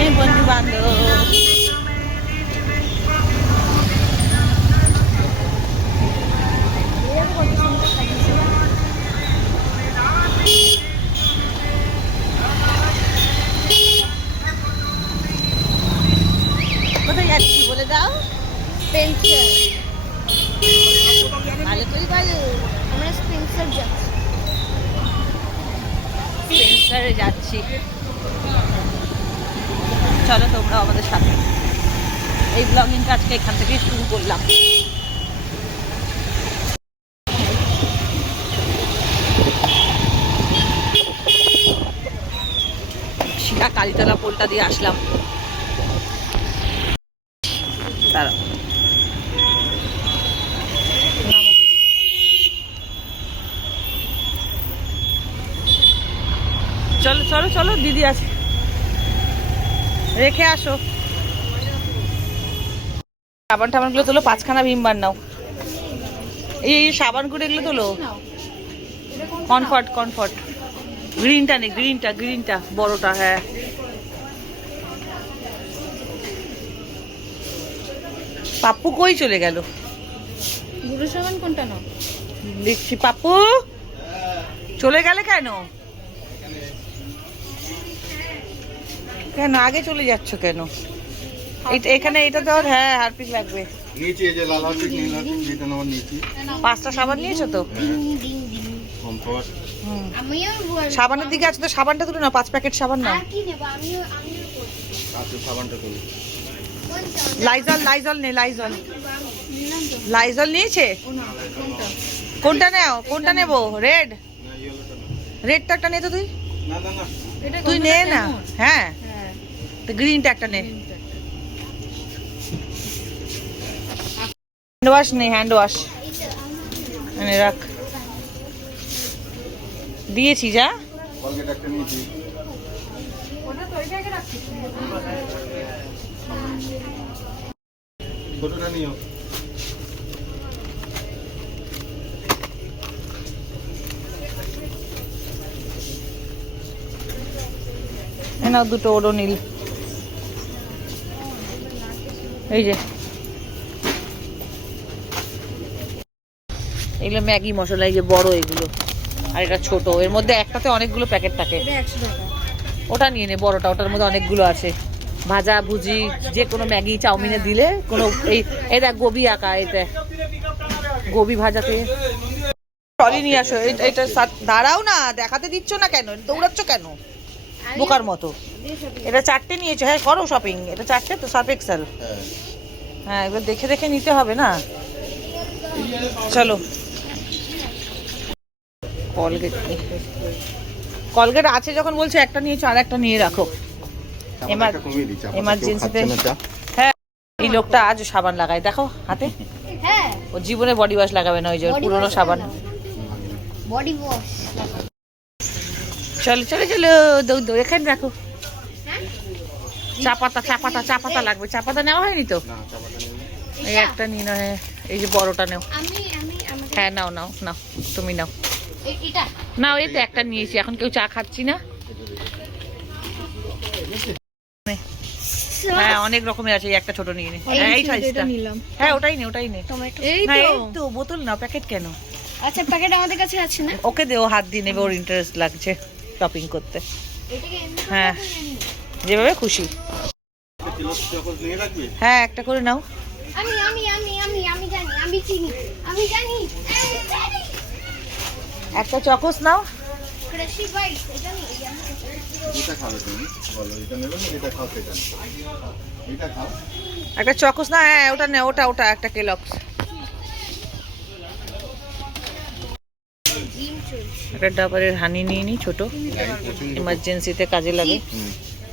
অনেক বন্ধু বান্ধব। কোথায় যাচ্ছি বলে দাও? স্পেন্সার। ভালো করে ভালো। আমরা স্পেন্সার যাচ্ছি। স্পেন্সারে যাচ্ছি, চলো তোমরা আমাদের সাথে। এই ব্লগিংটা আজকে এখান থেকে শুরু করলাম। শিখা কালীতলা পোলটা দিয়ে আসলাম। দাঁড়াও, নামো। চলো চলো চলো, দিদি আছে, রেখে আসো। সাবান টাবানগুলো তোলো, 5খানা ভীমবার নাও। এই সাবানগুলো এগুলো তোলো। কমফর্ট কমফর্ট, গ্রিনটা নেই, গ্রিনটা বড়টা। হ্যাঁ, পাপ্পু কই চলে গেল? গুরু সাবান কোনটা নাও? দেখছি পাপ্পু চলে গেলে কেন? কেন আগে চলে যাচ্ছ কেন? এখানে এটা তো, হ্যাঁ হারপিক লাগবে। নিচে যে লাল হারপিক নীল হারপিক যেটা নাও নিচে। 5টা সাবান নিয়েছো তো? কমফর্ট। আমিও সাবানের দিকে আছে তো, সাবানটা তুলে নাও, 5 প্যাকেট সাবান নাও। আর কি নেব? আমিও আচ্ছা সাবানটা তুলি। লাইজল নে, লাইজল নিয়েছে? কোনটা নেও? কোনটা নেবো? রেড? না ইয়েলোটা না। রেডটা একটা নে তো তুই। না না না। তুই নে না। হ্যাঁ, তো গ্রিনটা একটা নে। হ্যান্ড ওয়াশ নে, হ্যান্ড ওয়াশ এনে রাখ। দিয়েছি যা। কলগেট একটা নিয়েছি। ছোটটা নিও। নাও দুটো ওডোনিল। এই যে এগুলো ম্যাগি মশলা, এই যে বড় এগুলো, আর এটা ছোট। এর মধ্যে একটাতে অনেকগুলো প্যাকেট থাকে। এটা 100 টাকা। ওটা নিয়ে নে, বড়টা, ওটার মধ্যে অনেকগুলো আছে। ভাজা ভুজি যে কোনো ম্যাগি চাউমিনে দিলে কোনো এই দেখ গোবি আঁকা, এটা গোবি ভাজাতে। ট্রলি নিয়ে আসো। এটা দাঁড়াও না, দেখাতে দিচ্ছ না কেন? দৌড়াচ্ছ কেন বোকার মতো? এটা 4টে নিয়েছো? হ্যাঁ করো শপিং। এটা 4টে তো, সার্ফ এক্সেল। হ্যাঁ। হ্যাঁ, এবার দেখে দেখে নিতে হবে না। চলো। কলগেট আছে যখন বলছো একটা নিয়েছো, আর একটা নিয়ে রাখো এমার্জেন্সিতে। হ্যাঁ, এই লোকটা আজ সাবান লাগায়, দেখো হাতে। হ্যাঁ, ও জীবনে বডি ওয়াশ লাগাবে না, ওই যে পুরোনো সাবান। Body wash. চলো চলো চলো, দৌড় এখানে রাখো। চা পাতা লাগবে। চা পাতা নেওয়া হয়নি তো? না চাপাটা নিও। এই একটা নিয়ে নাও। হ্যাঁ, এই যে বড়টা নাও। আমি আমাকে হ্যাঁ নাও নাও নাও, তুমি নাও। এটা নাও, এই তো একটা নিয়েছি, এখন কেউ চা খাচ্ছি না। হ্যাঁ, অনেক রকমের আছে, এই একটা ছোট নিয়ে নে। হ্যাঁ, এই সাইজটা। হ্যাঁ, ওটাই নে। টমেটো। না, এই তো বোতল না, প্যাকেট কেন? আচ্ছা, প্যাকেট আমাদের কাছে আছে না? ওকে দে, ও হাত দিয়ে নেবে, ওর ইন্টারেস্ট লাগছে শপিং করতে। এটাকে এমনি হ্যাঁ, যেভাবে খুশি। চকোস নিয়ে রাখবি? হ্যাঁ, একটা করে নাও। আমি জানি, আমি চিনি, আমি জানি। একটা চকোস নাও। ক্রাশি বাইট এটা নিয়ে যেটা খাবে তুমি বলো, এটা নেবে না যেটা খাও সেটা নেবে। এটা খাও। একটা চকোস না। হ্যাঁ, ওটা নে, ওটা একটা কেলগস। জিম চলছে। একটা ডাবরের হানি নিয়ে নি, ছোট, এমার্জেন্সিতে কাজে লাগে।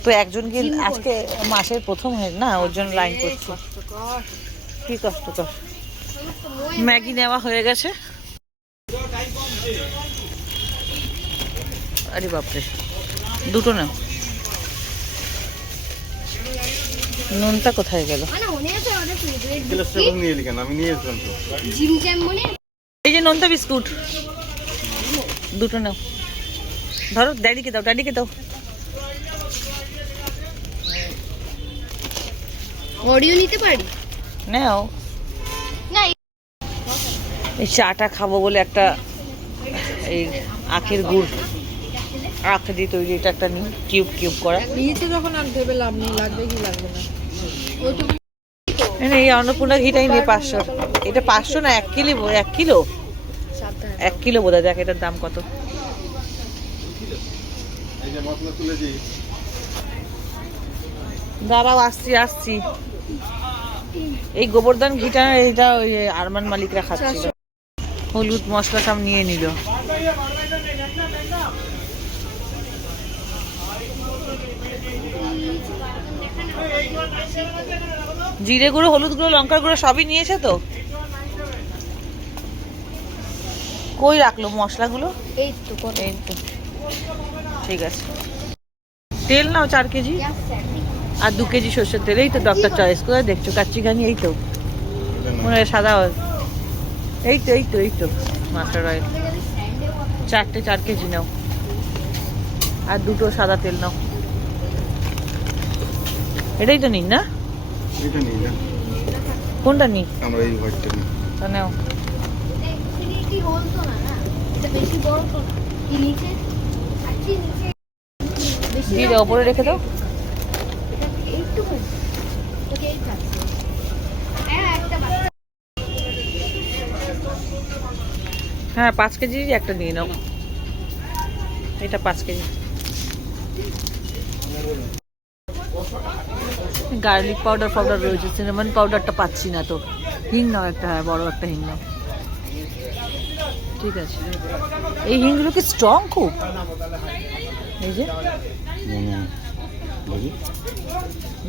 তো একজন কি আজকে মাসের প্রথম হয় না, ওর জন্য লাইন করছে। কি কষ্টকর। ম্যাগি নেওয়া হয়ে গেছে। আরে বাপরে, দুটো নাও। নুনটা কোথায় গেল? মানে মনে আছে আমাদের কিলো চকোস নিয়ে এলি কেন? আমি নিয়ে এসলাম তো। জিম জ্যাম মনে? এই যে নোনতা বিস্কুট দুটো নাও। ধরো, ড্যাডিকে দাও। অডিও নিতে পারি নাও। না এই চাটা খাবো বলে একটা এই আখের গুড়, আখ দিয়ে তৈরি, এটা একটা নিই কিউব কিউব করা। নিয়েছে যখন আর ভেবে লাভ নেই, লাগবে কি লাগবে না। ওইটুকু এই অন্নপূর্ণা ঘিটাই নিয়ে 500। এটা 500 না 1 কিলো, 1 কিলো, সাবধানে 1 কিলো বোধ হয়। দেখ এটার দাম কত। এই যে মশলা তুলেছি, দাঁড়াও আসছি আসছি। এই গোবর্ধন ঘিটা এইটা ওই আরমান মালিকরা খাচ্ছিল। হলুদ মশলা সব নিয়ে নিল। জিরে গুঁড়ো, হলুদ গুঁড়ো, লঙ্কার গুঁড়ো সবই নিয়েছে তো। কই রাখলো মশলাগুলো? এই তো কত এই তো, ঠিক আছে। তেল নাও 4 কেজি আর 2 কেজি সর্ষের তেল। এই তো ডক্টর চয়েস। কোথায় দেখছো কাচ্চিঘানি? এই তো মনে হয় সাদা। এই তো এই তো এই তো মাস্টার অয়েল। 4 কেজি নাও আর 2টো সাদা তেল নাও। এটাই তো নিন না? এটা নিই না, কোনটা নি? আমরা এই হোয়াইটটা নিই। তা নাও। ইনফিনিটি হোল তো না না, এটা বেশি বড় তো না। এই নিচে আচ্ছা নিচে বেশি দিয়ে দাও, ওপরে রেখে দাও। এটা এইটুকু তোকে এই থাকছে। হ্যাঁ একটা বাচ্চা হ্যাঁ 5 কেজি একটা নিয়ে নাও। এটা 5 কেজি। গার্লিক পাউডার পাউডার রয়েছে, সিনামন পাউডারটা পাচ্ছি না তো। হিং নাও একটা, হ্যাঁ বড় একটা হিং নাও। ঠিক আছে। এই হিংগুলো কি স্ট্রং খুব? এই যে বুঝি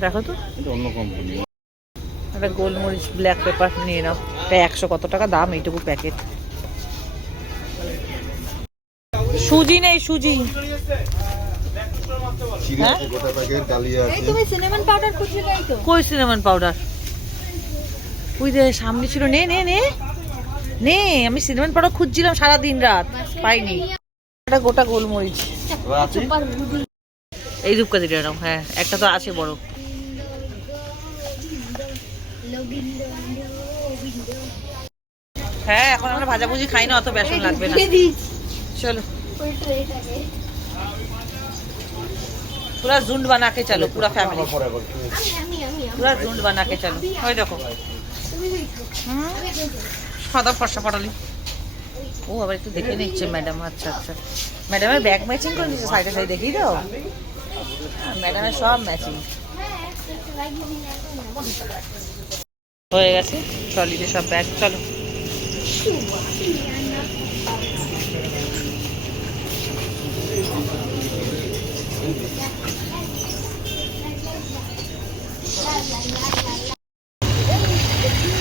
দেখো তো। এটা অন্য কোম্পানি। একটা গোলমরিচ ব্ল্যাক পেপার নিয়ে নাও। এটা 100 কত টাকা দাম এইটুকু প্যাকেট। সুজি নেই, সুজি। চিনি হ্যাঁ? আছে, গোটা প্যাকেট, ডালিয়া এই আছে। তুমি সিনেমান পাউডার খুঁজছিলে? এই তো কই সিনামন পাউডার? ওই যে সামনে ছিল। নে নে নে নে, আমি সিনামন পাউডার খুঁজছিলাম সারা দিন রাত, পাইনি। একটা গোটা গোলমরিচ। সুপার বুদ্ধি এই ধূপকাঠিটা নাও। হ্যাঁ একটা তো আছে বড়। লগিন্দ হ্যাঁ এখন আমরা ভাজাভুজি খাই না, অত বেসন লাগবে না। চলো ওই তো এটাকে पूरा झुंड बना के चलो, पूरा फैमिली আমি আমি আমি पूरा झुंड बना के चलो। ওই দেখো তুমি দেখো আমি দেখো সাদা ফর্সা পড়ালি। ও আবার একটু দেখে নিচ্ছে ম্যাডাম। আচ্ছা আচ্ছা, ম্যাডামের ব্যাগ ম্যাচিং করে নিচ্ছে সাইডে সাইডে, দেখি তো ম্যাডামের সব ম্যাচিং হয়ে গেছে। ট্রলিতে সব ব্যাগ। চলো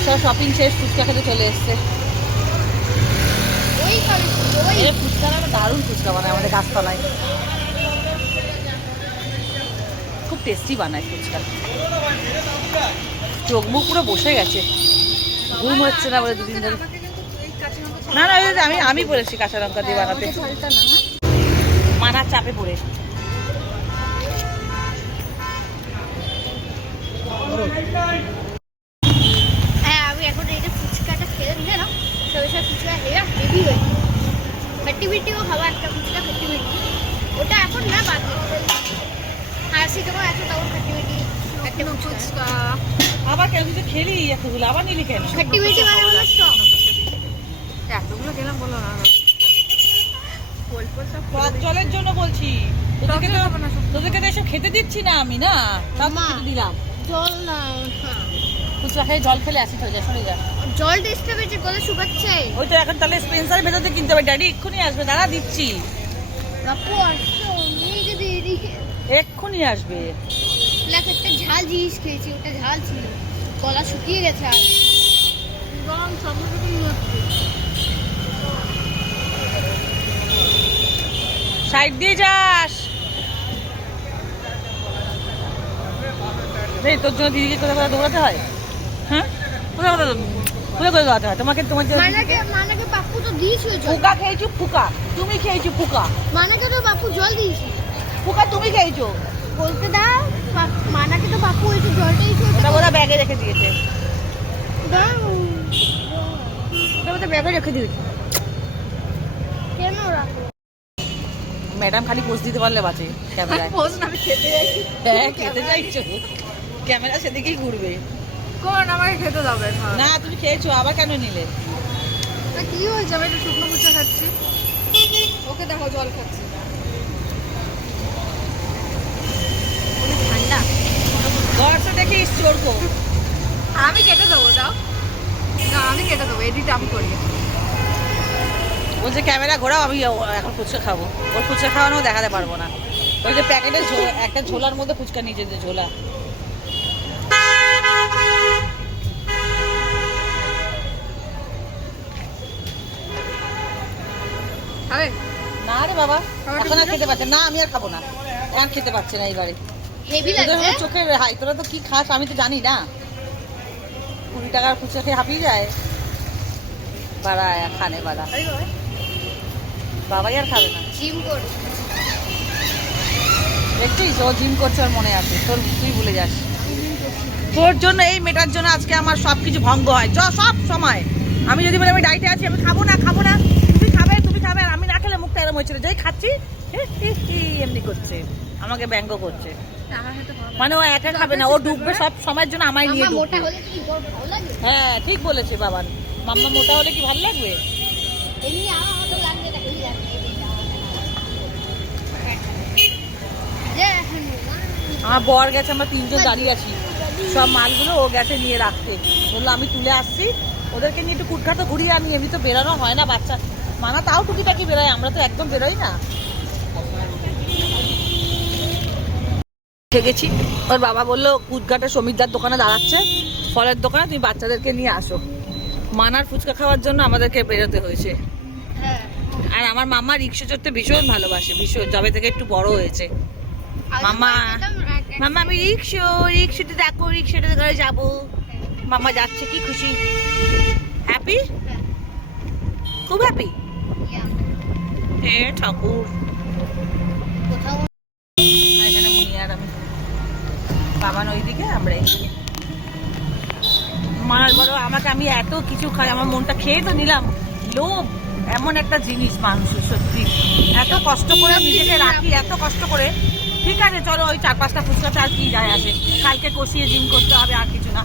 সব শপিং শেষ, ফুচকা খেতে চলে এসছে। ওই খাবে ওই এই ফুচকা না দারুণ ফুচকা বানায় আমাদের গাছতলায়, খুব টেস্টি বানায় ফুচকা। চোখ মুখ পুরো বসে গেছে, ঘুম হচ্ছে না বলে 2 দিন ধরে। না না ওই যে আমি বলেছি কাঁচা লঙ্কা দিয়ে বানাতে, ঝালটা না হ্যাঁ মানার চাপে পড়ে। হ্যাঁ আমি এখন এইটা ফুচকাটা খেয়ে নিলে না সবাই সব ফুচকা হেয়া হেভি হয়ে ফ্যাটিভিটিও খাওয়া একটা ফুচকা ফ্যাটিভিটি ওটা এখন না বাদ হাসি তোমার আছে তখন ফ্যাটিভিটি একটা ফুচকা আবার কেন তুই খেলি এতগুলো, আবার নিলি কেন? ফ্যাটিভিটি মানে হলো স্টক এতগুলো খেলাম বলো না। টক জলের জন্য বলছি, তোদেরকে তো এসব খেতে দিচ্ছি না আমি, না তাও তো মা। খেতে দিলাম। জল না ফুচকা খেয়ে জল খেলে অ্যাসিড হয়ে যায়, সরে যা। জল টেস্টটা বেঁচে গলে শুকাচ্ছে ওই তো এখন তাহলে স্পেন্সার ভেতর দিয়ে কিনতে হবে। ড্যাডি এক্ষুনি আসবে, দাঁড়া দিচ্ছি, বাপু আসছো নিয়ে যদি এদিকে এক্ষুনি আসবে। প্লাস একটা ঝাল জিনিস খেয়েছি ওটা ঝাল ছিল গলা শুকিয়ে গেছে আর গরম সামনে থেকে নিয়ে আসছি সাইড দিয়ে যাস। এই তোর জন্য দিদিকে কোথায় কোথায় দৌড়াতে হয়? হ্যাঁ কোথায় কোথায় দৌড়াতে হয় তোমাকে? তোমার জন্য মানাকে বাপু তো দিয়েছিল জল ফুকা খেয়েছো, ফুকা তুমি খেয়েছো, ফুকা মানাকে তো বাপু জল দিয়েছিল ফুকা তুমি খেয়েছো। বলতে দাও মানাকে তো বাপু একটু জলটাই ওটা বোধহয় ব্যাগে রেখে দিয়েছে, ওটা বোধহয় ব্যাগে রেখে দিয়েছে। কেন রাখো? ম্যাডাম খালি পোজ দিতে পারলে বাঁচে ক্যামেরায়। পোজ না, আমি খেতে যাইছি। হ্যাঁ খেতে চাইছো, ক্যামেরা সেদিকেই ঘুরবে। কোন আমাকে খেতে যাবে? না তুমি খেয়েছো, আবার কেন নিলে? কি হয়েছে? আমি একটু শুকনো মুচা খাচ্ছি। ওকে দেখো জল খাচ্ছি। অনেক ঠান্ডা। ঘরটা দেখে স্টোর কো। আমি কেটে দেবো, যাও না, আমি কেটে দেবো, এডিট আমি করি। বলছে ক্যামেরা ঘোরাও, আমি এখন ফুচকা খাবো। ওর ফুচকা খাওয়ানো দেখাতে পারবো না। ওই যে প্যাকেটের একটা ঝোলার মধ্যে ফুচকা নিচে যে ঝোলা। খাবে? না রে বাবা, খাবারটা এখন আর বুঝলে? খেতে পারছে না, আমি আর খাবো না। আর খেতে পারছে না এইবারে। হেভি তোদের লাগছে। হলো চোখের হাই, তোরা তো কি খাস আমি তো জানি না। 20 টাকার ফুচকা খেয়ে হাঁপিয়ে যায়। বাড়া খানে বাড়া, বাবাই আর খাবে না। জিম করো। দেখছিস ও জিম করছে, ওর মনে আছে, তোর তুই ভুলে যাস। তোর জন্য, এই মেটার জন্য আজকে আমার সব কিছু ভঙ্গ হয় সব সময়। আমি যদি বলি আমি ডাইটে আছি, আমি খাবো না, তুমি খাবে, আর আমি না খেলে মুখটা এরম হয়েছিল, যেই খাচ্ছি এমনি করছে, আমাকে ব্যঙ্গ করছে। আমার হাতে ভালো। মানে ও একা খাবে না, ও ডুববে সব সময়ের জন্য আমায় নিয়ে মামা মোটা ডুববে। হলে কি বড় ভালো লাগে? হ্যাঁ ঠিক বলেছে বাবান, মাম্মা মোটা হলে কি ভালো লাগবে? এমনি আমার মতো লাগলে এটা হেভি লাগবে। যে আমার বর গেছে, আমরা 3 জন দাঁড়িয়ে আছি, সব মালগুলো ও গেছে নিয়ে রাখতে। বললো আমি তুলে আসছি, ওদেরকে নিয়ে একটু কুটখাটো ঘুরিয়ে আনি। এমনি তো বেরোনো হয় না, বাচ্চা মানা তাও টুকিটাকি বেরোয়, আমরা তো একদম বেরোই না। গেছি, ওর বাবা বললো কুটঘাটে সমীরদার দোকানে দাঁড়াচ্ছে, ফলের দোকানে, তুমি বাচ্চাদেরকে নিয়ে আসো। মানার ফুচকা খাওয়ার জন্য আমাদেরকে বেরোতে হয়েছে। হ্যাঁ। আর আমার মামা রিক্সা চড়তে ভীষণ ভালোবাসে, ভীষণ, যবে থেকে একটু বড় হয়েছে। মামা মামা আমি রিক্সাতে দেখো, রিক্সাতে করে যাবো। মামা যাচ্ছে, কি খুশি, হ্যাপি, খুব হ্যাপি। হে ঠাকুর, কোথাও এখানে মুনি আর আমি, বাবান ওইদিকে, আমরা এইদিকে। মার বড় আমাকে, আমি এত কিছু খাই, আমার মনটা খেয়ে তো নিলাম। লোভ এমন একটা জিনিস, মানুষ সত্যি এত কষ্ট করে নিজেকে রাখি, এত কষ্ট করে। ঠিক আছে চলো, ওই 4-5টা ফুচকাতে আর কি যায় আসে, কালকে কষিয়ে জিম করতে হবে, আর কিছু না।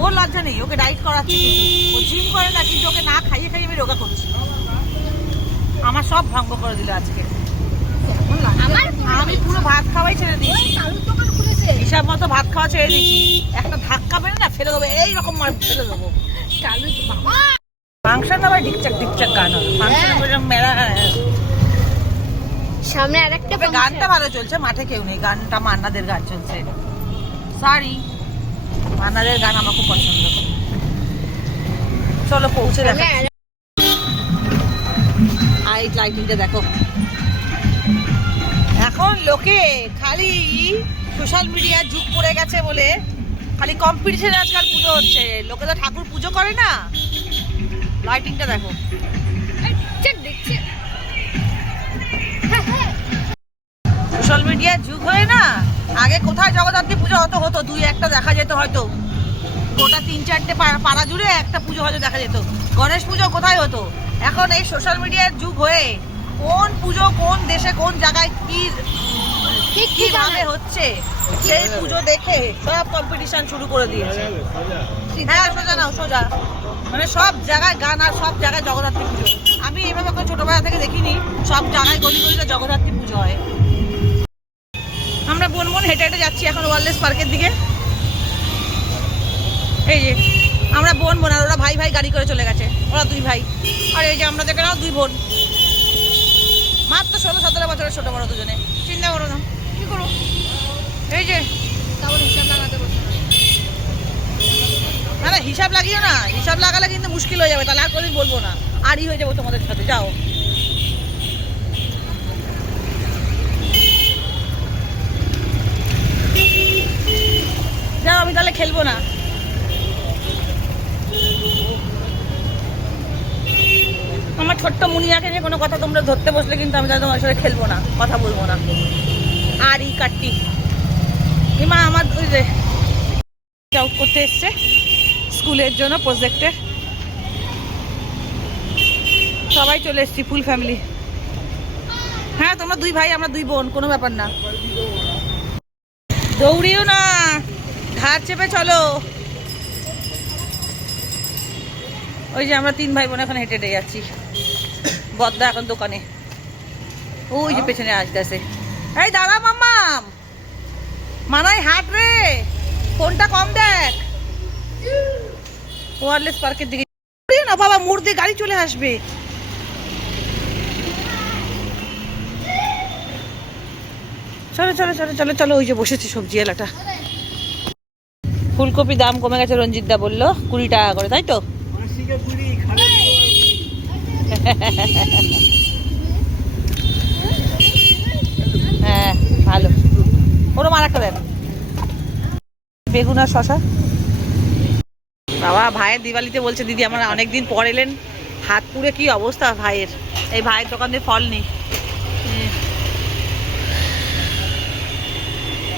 ওর লজ্জা নেই, ওকে ডাইট করাচ্ছি, কিন্তু ও জিম করে না, কিন্তু ওকে না খাইয়ে খাইয়ে আমি রোগা করছি। আমার সব ভঙ্গ করে দিল আজকে। আমার আমি পুরো ভাত খাওয়াই ছেড়ে দিয়েছি, চালুর দোকান খুলেছে। হিসাব মতো ভাত খাওয়া ছেড়ে দিয়েছি। একটা ধাক্কা মেরে না ফেলে দেবো, এইরকম মার ফেলে দেবো। চালুর মামা ফাংশন আবার ঢিকচাক গান হবে, ফাংশন মেলা। সামনে আরেকটা তবে গানটা ভালো চলছে, মাঠে কেউ নেই, গানটা মান্নাদের গান চলছে। সরি, মান্নাদের গান আমার খুব পছন্দ। চলো পৌঁছে দেখো, লাইটিংটা দেখো। এখন লোকে খালি সোশ্যাল মিডিয়ার যুগ পড়ে গেছে বলে খালি কম্পিটিশনে আজকাল পুজো হচ্ছে, লোকে তো ঠাকুর পুজো করে না। লাইটিংটা দেখো, দেখছে। সোশ্যাল মিডিয়ার যুগ হয়ে না, আগে কোথায় জগদ্ধাত্রী পুজো হতো 2-1টা দেখা যেত হয়তো, গোটা 3-4টে পাড়া জুড়ে একটা পুজো হয়তো দেখা যেত। গণেশ পুজো কোথায় হতো? এখন এই সোশ্যাল মিডিয়ার যুগ হয়ে কোন পুজো কোন দেশে কোন জায়গায় কি ঠিক কিভাবে হচ্ছে সেই পুজো দেখে সব কম্পিটিশন শুরু করে দিয়েছে। হ্যাঁ সোজা নাও, সোজা, মানে সব জায়গায় গান, আর সব জায়গায় জগদ্ধাত্রী পুজো। আমি এইভাবে কোনো ছোটবেলা থেকে দেখিনি, সব জায়গায় গলি গলিতে জগদ্ধাত্রী পুজো হয়। আমরা বোন হেঁটে হেঁটে যাচ্ছি এখন ওয়ারলেস পার্কের দিকে। এই যে আমরা বোন আর ওরা ভাই গাড়ি করে চলে গেছে, ওরা 2 ভাই। আর এই যে আমরা দেখে নাও 2 বোন, মাত্র 16-17 বছরের ছোট বড় দুজনে, চিন্তা করো না। কি করবো, এই যে তারপর হিসাব লাগাতে বসে। না হিসাব লাগিও না, হিসাব লাগালে কিন্তু মুশকিল হয়ে যাবে, তাহলে আর কোনোদিন বলবো না, আরই হয়ে যাবো তোমাদের সাথে। যাও যাও, আমি তাহলে খেলবো না। আমার ছোট্ট মুনিয়াকে নিয়ে কোনো কথা তোমরা ধরতে বসলে কিন্তু আমি তাহলে তোমার সাথে খেলবো না, কথা বলবো না। আর ই কাটটি এমা আমার ওই যে আউট করতে এসছে স্কুলের জন্য প্রজেক্টের, সবাই চলে এসছি ফুল ফ্যামিলি। হ্যাঁ তোমরা 2 ভাই আমরা 2 বোন, কোনো ব্যাপার না। দৌড়িও না, ঘাট চেপে চলো। ওই যে আমরা 3 ভাই বোন এখন হেঁটে হেঁটে যাচ্ছি। বদ্দা এখন দোকানে, ওই যে পেছনে আসতেছে। এই দাঁড়া মাম্মাম, মানাই হাট রে, ফোনটা কম দেখ। ওয়ারলেস পার্কের দিকে না বাবা, মোড় দিয়ে গাড়ি চলে আসবে। চলো চলো চলো চলো চলো, ওই যে বসেছে সবজি এলাটা। ফুলকপি দাম কমে গেছে, রঞ্জিত দা বললো 20 টাকা করে, তাই তো? হ্যাঁ ভালো, ওরম আর একটা দেন। বেগুন আর শশা। বাবা ভাইয়ের দিওয়ালিতে বলছে দিদি আমরা অনেকদিন পর এলেন, হাত পুড়ে কি অবস্থা ভাইয়ের। এই ভাইয়ের দোকান দিয়ে ফল নেই,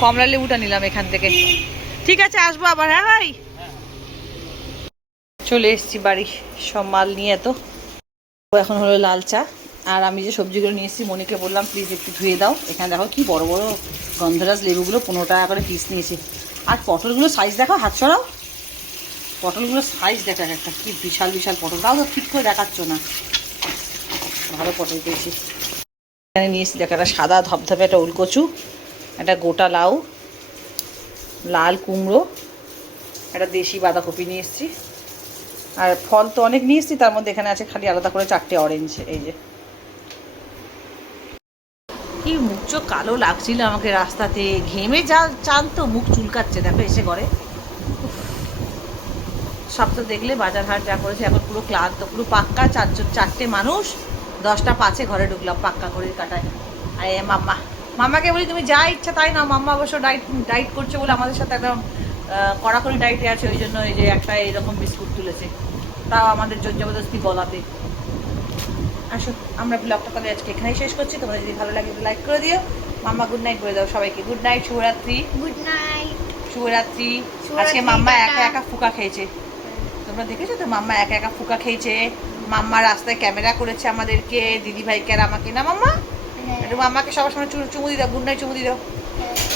কমলা লেবুটা নিলাম এখান থেকে। ঠিক আছে আসবো আবার। হ্যাঁ ভাই, চলে এসেছি বাড়ি সব মাল নিয়ে। তো এখন হলো লাল চা, আর আমি যে সবজিগুলো নিয়ে এসেছি মনিকে বললাম প্লিজ একটু ধুয়ে দাও। এখানে দেখো কি বড় বড় গন্ধরাজ লেবুগুলো 15 টাকা করে পিস নিয়েছি। আর পটলগুলো সাইজ দেখো, হাত ছড়াও। পটলগুলো সাইজ দেখা একটা কি বিশাল বিশাল পটল, তাও তো ঠিক করে দেখাচ্ছ না। ভালো পটল পেয়েছি। এখানে নিয়ে এসেছি দেখো একটা সাদা ধপধপে একটা উলকচু, একটা গোটা লাউ, লাল কুমড়ো, একটা দেশি বাঁধাকপি নিয়ে এসেছি। আর ফল তো অনেক নিয়ে এসেছি, তার মধ্যে এখানে আছে খালি আলাদা করে 4টে অরেঞ্জ। এই যে কি মুখ চোখ কালো লাগছিল আমাকে রাস্তাতে, ঘেমে যা চান তো মুখ চুলকাচ্ছে। দেখো এসে ঘরে সব তো দেখলে বাজার হাট যা করেছে, এখন পুরো ক্লান্ত, পুরো পাক্কা 4টে মানুষ 10টা 5-এ ঘরে ঢুকলাম পাক্কা করে কাটায়। আর মাম্মা, মাম্মাকে বলি তুমি যা ইচ্ছা তাই না। মাম্মা অবশ্য ডাইট করছে বলে আমাদের সাথে একদম কড়াকড়ি ডাইটে আছে, ওই জন্য এই যে একটা এইরকম বিস্কুট তুলেছে, তাও আমাদের জোর জবরদস্তি গলাতে। আসো আমরা ব্লগটা তাহলে আজকে এখানেই শেষ করছি। তোমরা যদি ভালো লাগে লাইক করে দিও। মাম্মা গুড নাইট বলে দাও সবাইকে। গুড নাইট, শুভরাত্রি। গুড নাইট, শুভরাত্রি। আজকে মাম্মা একা একা ফুকা খেয়েছে, তোমরা দেখেছো তো? মাম্মা একা একা ফুকা খেয়েছে। মাম্মা রাস্তায় ক্যামেরা করেছে আমাদেরকে, দিদি ভাইকে আর আমাকে। না মাম্মা, একটু মাম্মাকে সবার সময় চুমু দিয়ে দাও। গুড নাইট চুমু দিয়ে দাও।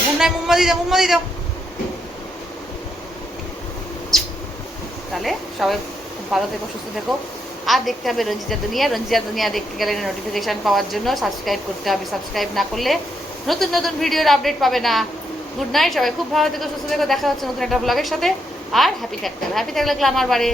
গুড নাইট মুম্মা দিয়ে দাও, মুম্মা দিয়ে দাও। তাহলে সবাই খুব ভালো থেকো, সুস্থ থেকো। আর দেখতে হবে রঞ্জিতা দুনিয়া। রঞ্জিতা দুনিয়া দেখতে গেলে নোটিফিকেশান পাওয়ার জন্য সাবস্ক্রাইব করতে হবে। সাবস্ক্রাইব না করলে নতুন নতুন ভিডিওর আপডেট পাবে না। গুড নাইট সবাই, খুব ভালো থেকো, সুস্থ থেকো। দেখা হচ্ছে নতুন একটা ব্লগের সাথে। আর হ্যাপি থাকতে হবে, হ্যাপি থাকলে গ্ল্যামার বাড়ে।